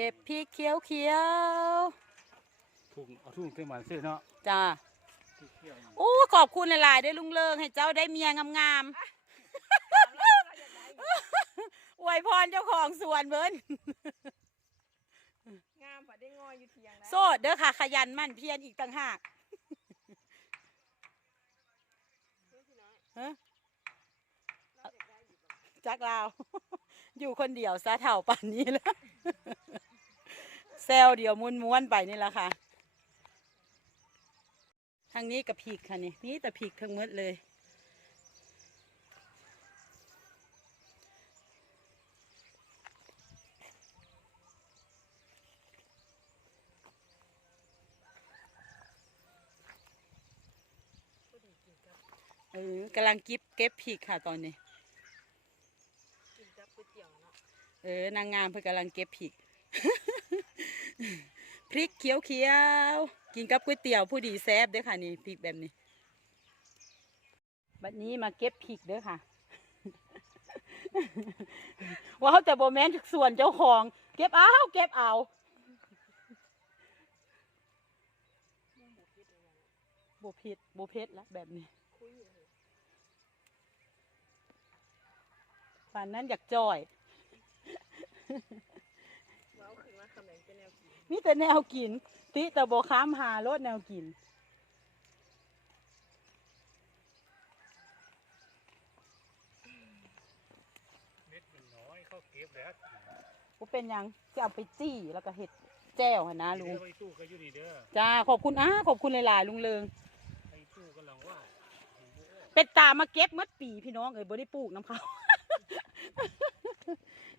เก็บพริกเขียวเขียวทุ่งเอาทุ่งเต็มหมันซื้อเนาะๆจ้าที่เที่ยวนี่โอ้ขอบคุณหลายๆได้อลุงเลิงให้เจ้าได้เมียงามๆอวยพรเจ้าของสวนเบิ้นงามปะได้งออยู่เทียงนะโสดเด้อค่ะขยันหมั่นเพียรอีกต่างหากฮะจักลาว อยู่คนเดียวซะเถ่าป่านนี้แล้ว แซวเดียวม้วนๆไปนี่แหละค่ะ ทางนี้กับพีกค่ะนี่มีแต่พีกทั้งหมดเลย เออกำลังกิบเก็บพีกค่ะตอนนี้ กินกับก๋วยเตี๋ยวเนาะ เออนางงามเพื่อกำลังเก็บพริก พริกเขียวเขียวๆกินกับก๋วยเตี๋ยวผู้ดีแซ่บเด้อค่ะนี่พริกแบบนี้ บัดนี้มาเก็บพริกเด้อค่ะว้าวแต่โบแมนทุกส่วนเจ้าของ เก็บเอาเก็บเอาโบผิดโบเพชรละแบบนี้คุยอยู่เลยป่านนั้นอยากจอยาวคือว่าคำไหนเป็นแนวกินมีแต่แนวกิน ติแต่โบค้ามหารถแนวกิน เม็ดมันน้อยเขาเก็บแล้วกูเป็นหยังจะเอาไปจี้แล้วก็เห็ดแจ้วหั่นนะลุง เดี๋ยวไอ้ตู้ก็อยู่นี่เด้อจ้า ขอบคุณอ้าขอบคุณหลายๆลุงเลิงไอ้ตู้ก็หลังว่าเป็นตามาเก็บหมัดปีพี่น้องเอ้ยบ่ได้ปลูกน้ำเขา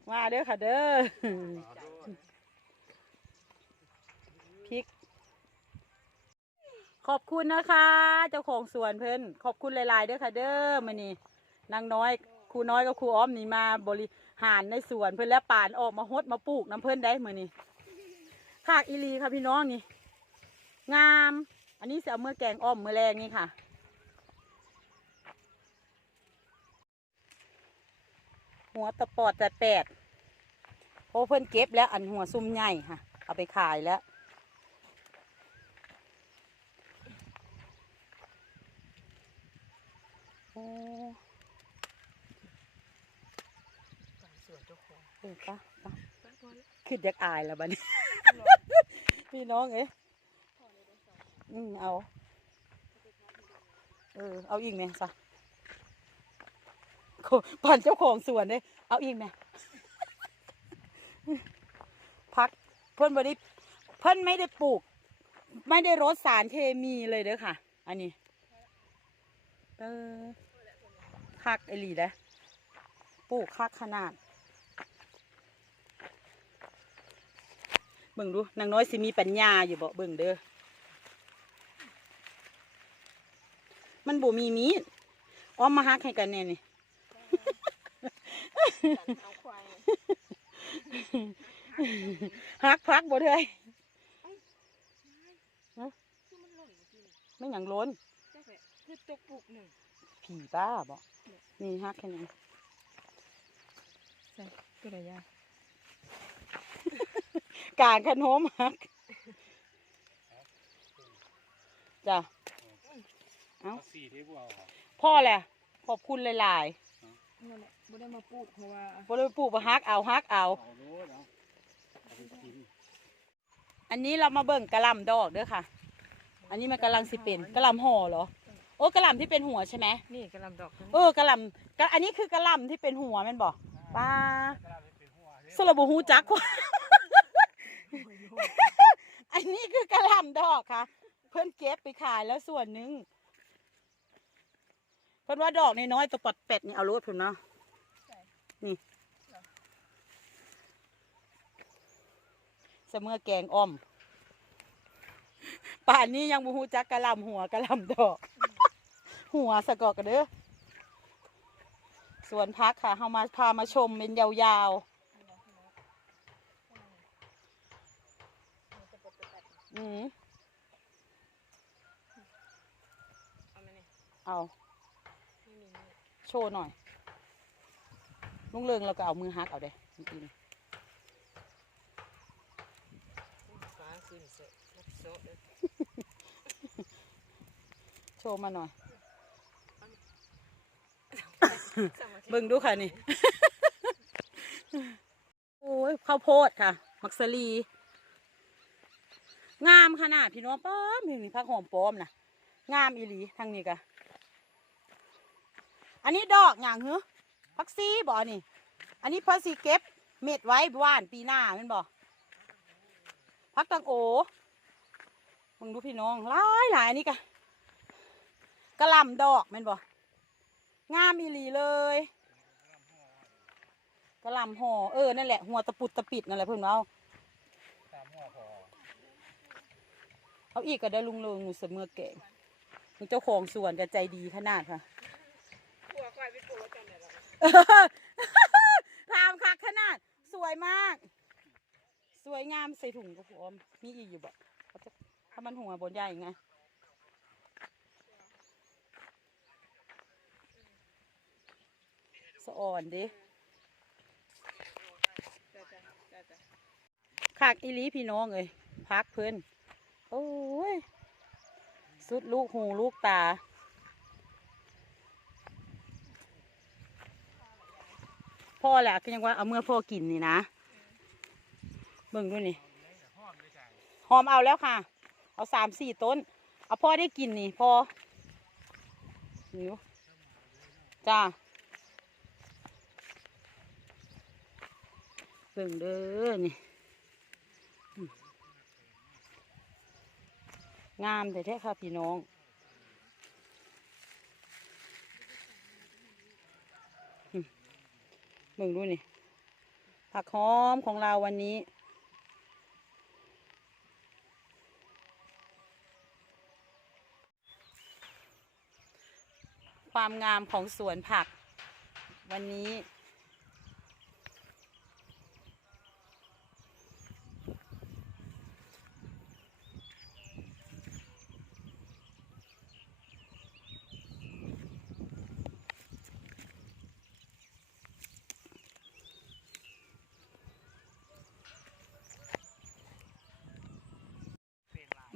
มาเด้อค่ะเด้อ เอาด้วย พริก ขอบคุณนะคะ เจ้าของสวนเพิ่นขอบคุณหลายๆเด้อค่ะ เด้อมานี่นางน้อยครูน้อยกับครูอ้อมนี่มาบริหารในสวนเพิ่นและป่านออกมาฮดมาปลูกน้ำเพิ่นได้มือนี่ภาคอีลีค่ะพี่น้องนี่ งาม อันนี้จะเอาเมื่อแกงอ้อมเมื่อแรงนี่ค่ะหัวตะปอดแต่แปดโอ้เพิ่นเก็บแล้วอันหัวซุ่มใหญ่ค่ะ เอาไปขายแล้ว โอ้ ก่อนส่วน เจ้าของเออปะปะตั้งก่อนขึ้นอยากอายแล้วบัดนี้พี่น้องเอ้อืมเอาเออเอาอีกไหมซะผ่านเจ้าของสวนเลยเอาอีกไหมพักเพื่อนบริเพื่อนไม่ได้ปลูก ไม่ได้รดสารเคมีเลยเด้อค่ะ อันนี้ เออ คักไอหลีเด้อปลูกคักขนาด เบิ่งดูนางน้อยสิมีปัญญาอยู่บ่เบิ่งเด้อ มันบ่มีมีดอ้อมมาฮักให้กันแน่นี่เอาควายฮักพักบ่เด้ยคือมันหล่นเมื่อกี้นี่ไม่หยังล้นเจ้าแฝดคือตกปลูกหนึ่งผีบ้าบ่ นี่ฮักแค่นี้ใช่ตัวไหนยากางขนมฮักจ้ะเอ้าเอาสี่ที่พวกเอาออกพ่อแหละขอบคุณหลายนั่นแหละไม่ได้มาปลูกเพราะว่าๆบ่ได้ปลูกบ่ฮักเอาฮักเอาเอาโลดเอาเอาไปกินอันนี้เรามาเบิ่งกระหลำดอกเด้อค่ะ อันนี้มันกำลังสิเป็นกระหลำห่อเหรอ โอ้กระหลำที่เป็นหัวใช่ไหมนี่กระหลำดอกเออกระหลำกระอันนี้คือกระหลำที่เป็นหัวแมันบอกป้ากระดาษเป็นหัวเด้สรุปบ่ฮู้จักว่าอันนี้คือกระหลำดอกค่ะ เพิ่นเก็บไปขายแล้วส่วนหนึ่งเพิ่นว่าดอกน้อยๆตัวปัดเป็ดนี่เอารถเพิ่นเนาะนี่เสมื่อแกงอ้อม ป่านนี้ยังบ่ฮู้จักกระหลำหัวกระหลำดอก หัวสะกอกกันเด้อสวนพักค่ะเฮามาพามาชมเป็นยาวๆ อืมเอามาเนี่ยเอาไม่มีมีดโชว์หน่อย ลุงเริงเราก็เอามือฮักเอาเด้จริงโชว์มาหน่อย เบิ่งดูค่ะนี่ โอ้ยข้าวโพดค่ะ มักสลี งามขนาดพี่น้องป้อมนี่พักหอมป้อมนะงามอีหลีทางนี้กะอันนี้ดอกอย่างเหรอพักซีบ่นี่ อันนี้พักซีเก็บ เม็ดไว้บ้านปีหน้ามันบ่พักตังโอมึงดูพี่น้องหลายหลายอันนี้กะกระลำดอกมันบ่ งามอีหลีเลยกระหลำห่อเออนั่นแหละหัวตะปุดตะปิดนั่นแหละเพื่อนเอาตามหัวพอเอาอีกก็ได้ลุงเลงงูเสมอแก่งมึงเจ้าของสวนจะใจดีขนาดค่ะผัวคอยไปปลูกจังไหนล่ะรามคักขนาดสวยมาก สวยงามใส่ถุงกระพร้อมมีอีกอยู่บ่เขาจะถ้ามันหัวบนใหญ่ไงะอ่อนดิจ้าจ้ากอีลีพี่น้องเอ้ยพักเพิ่อนโอ้ย สุดลูกหูลูกตา พ่อแหละก็ยังว่าเอาเมื่อพ่อกินนี่นะ เบิ่งดูนี่หอมด้วยใจหอมเอาแล้วค่ะ เอาสามสี่ต้น เอาพ่อได้กินนี่พ่อหิวจ้า เบิ่งเด้อนี่งามแต่แท้ค่ะพี่น้องมเบิ่งดูนี่ ผักหอมของเราวันนี้ ความงามของสวนผักวันนี้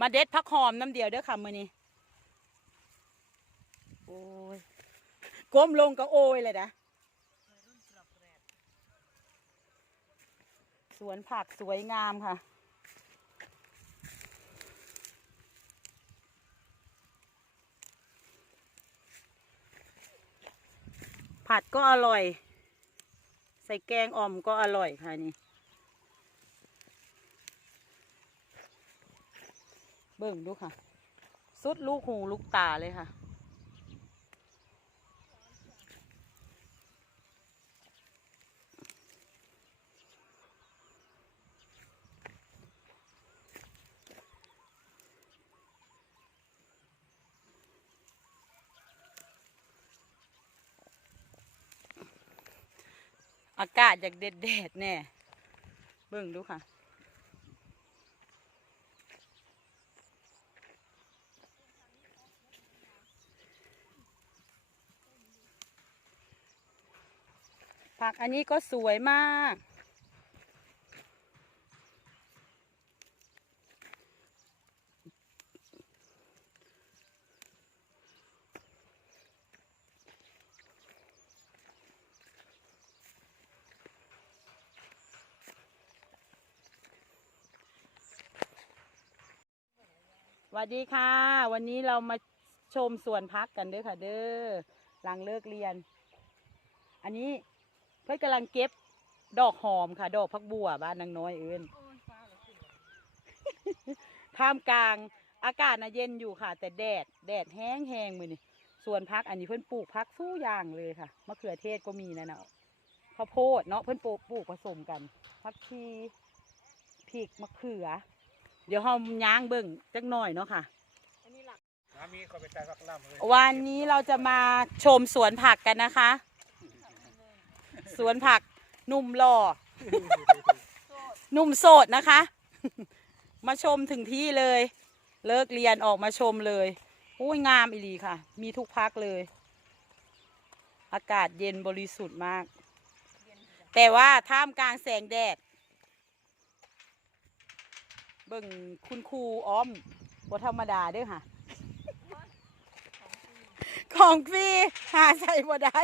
มาเด็ดพักหอมน้ำเดียวเด้อค่ะมือนี้โอ้ยก้มลงก็โอยเลยนะสวนผักสวยงามค่ะผัดก็อร่อย ใส่แกงอ่อมก็อร่อยค่ะนี่ บิ่งดูค่ะ สุดลูกหูลูกตาเลยค่ะ อากาศอยากเด็ดแดดๆแน่ เบิ่งดูค่ะ ผักอันนี้ก็สวยมาก สวัสดีค่ะ วันนี้เรามาชมสวนพักกันเด้อค่ะเด้อหลังเลิกเรียน อันนี้ เพื่อนกำลังเก็บดอกหอมค่ะ ดอกพักบัวบ้านนางน้อยเอิญโอ้ยฟ้าเหรอสิท่ามกลางอากาศนะเย็นอยู่ค่ะ แต่แดดแดดแห้งแห้งมือนี่ส่วนพักอันนี้เพื่อนปลูกพักสู้อย่างเลยค่ะมะเขือเทศก็มีนะเนาะข้าวโพดเนาะเพื่อนปลูกปลูกผสมกันพักชีพริกมะเขือ เดี๋ยวเฮาย่างเบิ่งจักหน่อยเนาะค่ะอันนี้หลักน้ามีก็ไปแต่สักลำเลยวันนี้เราจะมาชมสวนผักกันนะคะ สวนผักหนุ่มหล่อหนุ่มโสดนะคะ มาชมถึงที่เลย เลิกเรียนออกมาชมเลยอุ้ยงามอีหลีค่ะ มีทุกพักเลย อากาศเย็นบริสุทธิ์มาก แต่ว่าท่ามกลางแสงแดด เบิ่งคุณครูอ้อมบ่ธรรมดาเด้อค่ะ ของฟรีหาใส่บ่ได้